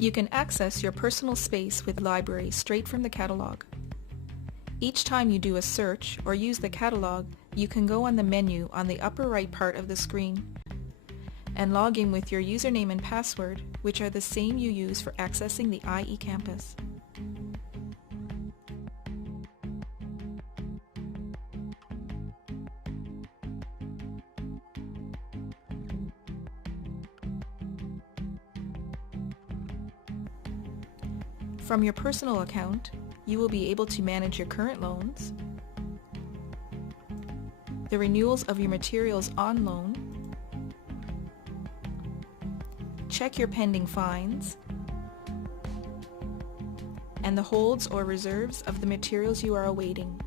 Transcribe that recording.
You can access your personal space with Library straight from the catalog. Each time you do a search or use the catalog, you can go on the menu on the upper right part of the screen and log in with your username and password, which are the same you use for accessing the IE campus. From your personal account, you will be able to manage your current loans, the renewals of your materials on loan, check your pending fines, and the holds or reserves of the materials you are awaiting.